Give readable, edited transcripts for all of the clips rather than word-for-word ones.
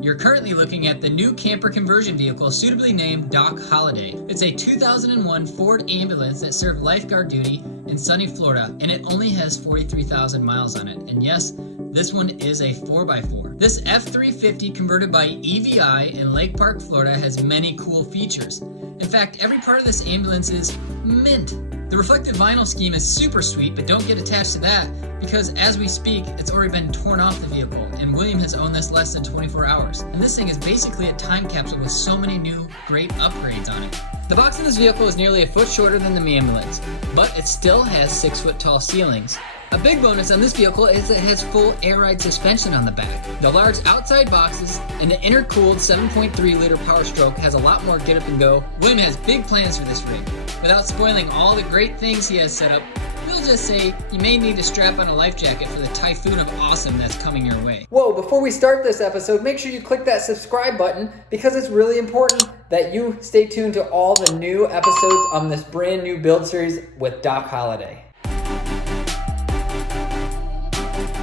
You're currently looking at the new camper conversion vehicle suitably named Doc Holliday. It's a 2001 Ford ambulance that served lifeguard duty in sunny Florida, and it only has 43,000 miles on it. And yes, this one is a 4x4. This F350 converted by EVI in Lake Park, Florida has many cool features. In fact, every part of this ambulance is mint. The reflective vinyl scheme is super sweet, but don't get attached to that because as we speak, it's already been torn off the vehicle, and William has owned this less than 24 hours. And this thing is basically a time capsule with so many new, great upgrades on it. The box in this vehicle is nearly a foot shorter than the Manbulance, but it still has 6-foot tall ceilings. A big bonus on this vehicle is it has full air ride suspension on the back. The large outside boxes and the intercooled 7.3 liter Powerstroke has a lot more get up and go. William has big plans for this rig. Without spoiling all the great things he has set up, we'll just say you may need to strap on a life jacket for the typhoon of awesome that's coming your way. Whoa, before we start this episode, make sure you click that subscribe button because it's really important that you stay tuned to all the new episodes on this brand new build series with Doc Holliday.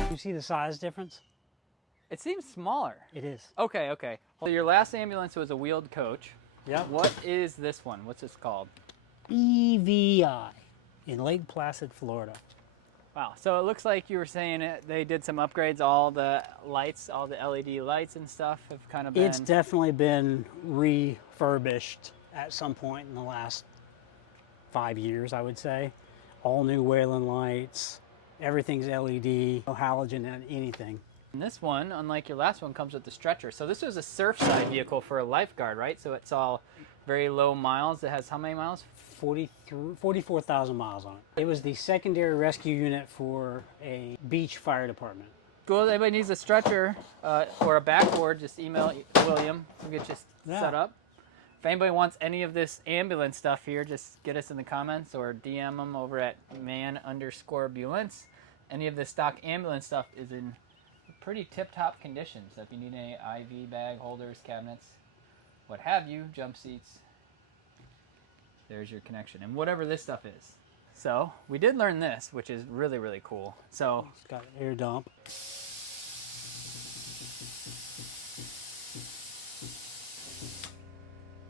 You see the size difference? It seems smaller. It is. Okay. So your last ambulance was a wheeled coach. Yep. What is this one? What's this called? EVI in Lake Placid, Florida. Wow. So it looks like you were saying they did some upgrades. All the lights, all the LED lights and stuff have kind of been... It's definitely been refurbished at some point in the last 5 years, I would say. All new Wayland lights. Everything's LED, no halogen in anything. And this one, unlike your last one, comes with the stretcher. So this was a surfside vehicle for a lifeguard, right? So it's all very low miles. It has how many miles? 44,000 miles on it. It was the secondary rescue unit for a beach fire department. Cool. If anybody needs a stretcher or a backboard, just email William. We'll get you set up. If anybody wants any of this ambulance stuff here, just get us in the comments or DM them over at man_bulance. Any of this stock ambulance stuff is in pretty tip-top condition. So if you need any IV bag holders, cabinets, what have you, jump seats, there's your connection. And whatever this stuff is. So we did learn this, which is really, really cool. So it's got an air dump.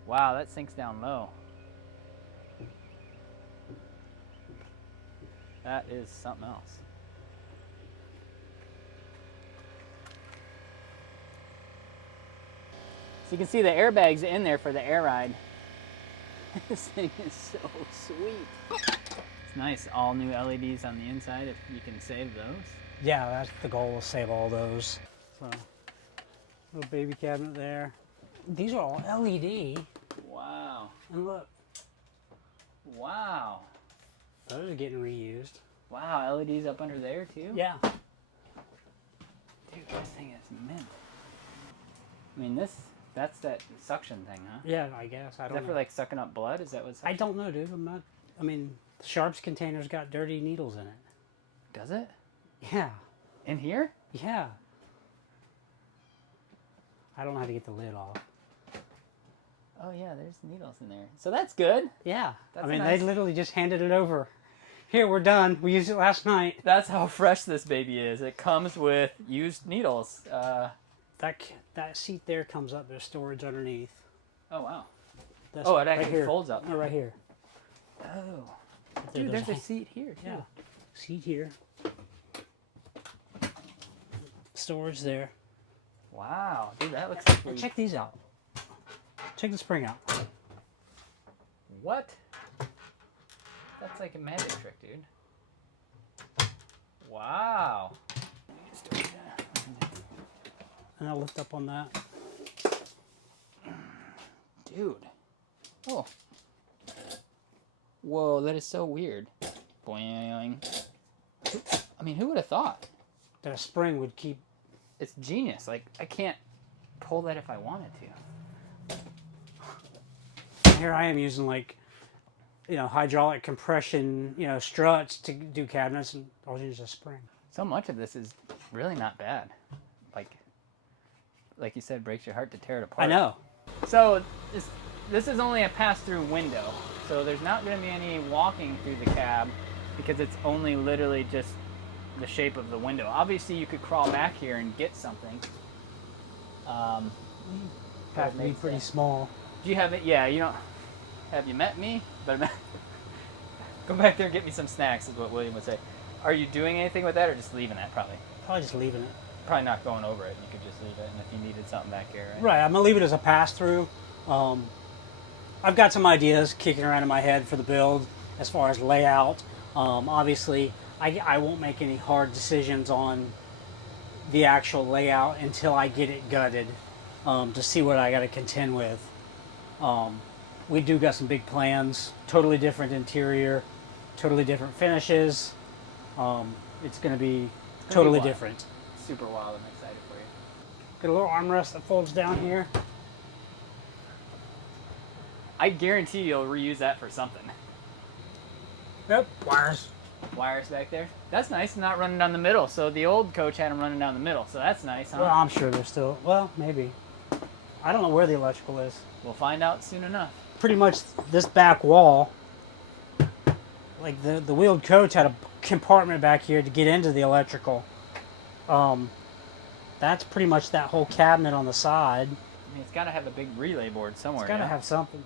Wow, that sinks down low. That is something else. So you can see the airbags in there for the air ride. This thing is so sweet. It's nice, all new LEDs on the inside if you can save those. Yeah, that's the goal, is save all those. So, little baby cabinet there. These are all LED. Wow. And look. Wow. Those are getting reused. Wow, LEDs up under there too? Yeah. Dude, this thing is mint. I mean, that's that suction thing, huh? Yeah, I guess. I don't know. Is that for like sucking up blood? Is that what's... I don't know, dude. I mean, the Sharps container's got dirty needles in it. Does it? Yeah. In here? Yeah. I don't know how to get the lid off. Oh yeah, there's needles in there. So that's good. Yeah. That's I mean, nice... they literally just handed it over. Here, we're done. We used it last night. That's how fresh this baby is. It comes with used needles. That seat there comes up. There's storage underneath. Oh, wow. That's it actually right folds up. No, right here. Oh. Dude, there's a seat here, too. Yeah. Seat here. Storage there. Wow. Dude, that looks like... And check these out. Check the spring out. What? That's like a magic trick, dude. Wow. And I'll lift up on that. Dude. Oh. Whoa, that is so weird. Boing. I mean, who would have thought? That a spring would keep... It's genius. Like, I can't pull that if I wanted to. Here I am using, like, you know, hydraulic compression, you know, struts to do cabinets, and all you use is a spring. So much of this is really not bad. Like you said, breaks your heart to tear it apart. I know. So this is only a pass-through window, so there's not going to be any walking through the cab because it's only literally just the shape of the window. Obviously, you could crawl back here and get something. Have to be pretty small. Do you have it? Yeah, you don't. Have you met me? But go back there and get me some snacks, is what William would say. Are you doing anything with that, or just leaving that? Probably. Probably just leaving it. Probably not going over it. You could just leave it, and if you needed something back here, right? Right, I'm gonna leave it as a pass-through. I've got some ideas kicking around in my head for the build as far as layout. Obviously, I won't make any hard decisions on the actual layout until I get it gutted to see what I got to contend with. We do got some big plans, totally different interior, totally different finishes. It's going to be totally different. Super wild. I'm excited for you. Got a little armrest that folds down here. I guarantee you'll reuse that for something. Yep, wires. Wires back there. That's nice, not running down the middle. So the old coach had them running down the middle, so that's nice, huh? Well, I'm sure they're still, well, maybe. I don't know where the electrical is. We'll find out soon enough. Pretty much this back wall, like the wheeled coach had a compartment back here to get into the electrical. That's pretty much that whole cabinet on the side. I mean, it's got to have a big relay board somewhere. It's got to have something.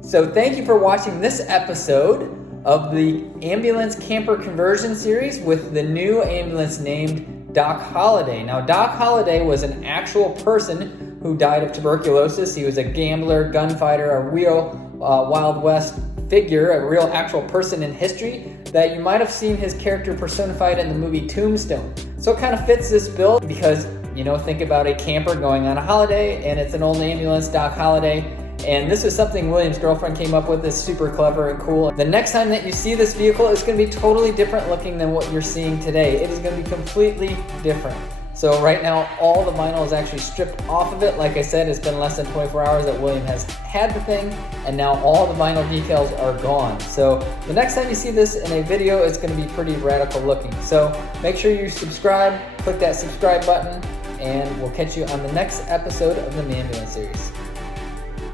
So thank you for watching this episode of the Ambulance Camper Conversion Series with the new ambulance named Doc Holliday. Now, Doc Holliday was an actual person who died of tuberculosis. He was a gambler, gunfighter, a real Wild West figure, a real actual person in history that you might have seen his character personified in the movie Tombstone. So it kind of fits this build because, you know, think about a camper going on a holiday and it's an old ambulance, Doc Holliday. And this is something William's girlfriend came up with. It's super clever and cool. The next time that you see this vehicle, it's going to be totally different looking than what you're seeing today. It is going to be completely different. So right now, all the vinyl is actually stripped off of it. Like I said, it's been less than 24 hours that William has had the thing, and now all the vinyl decals are gone. So the next time you see this in a video, it's going to be pretty radical looking. So make sure you subscribe, click that subscribe button, and we'll catch you on the next episode of the Manbulance series.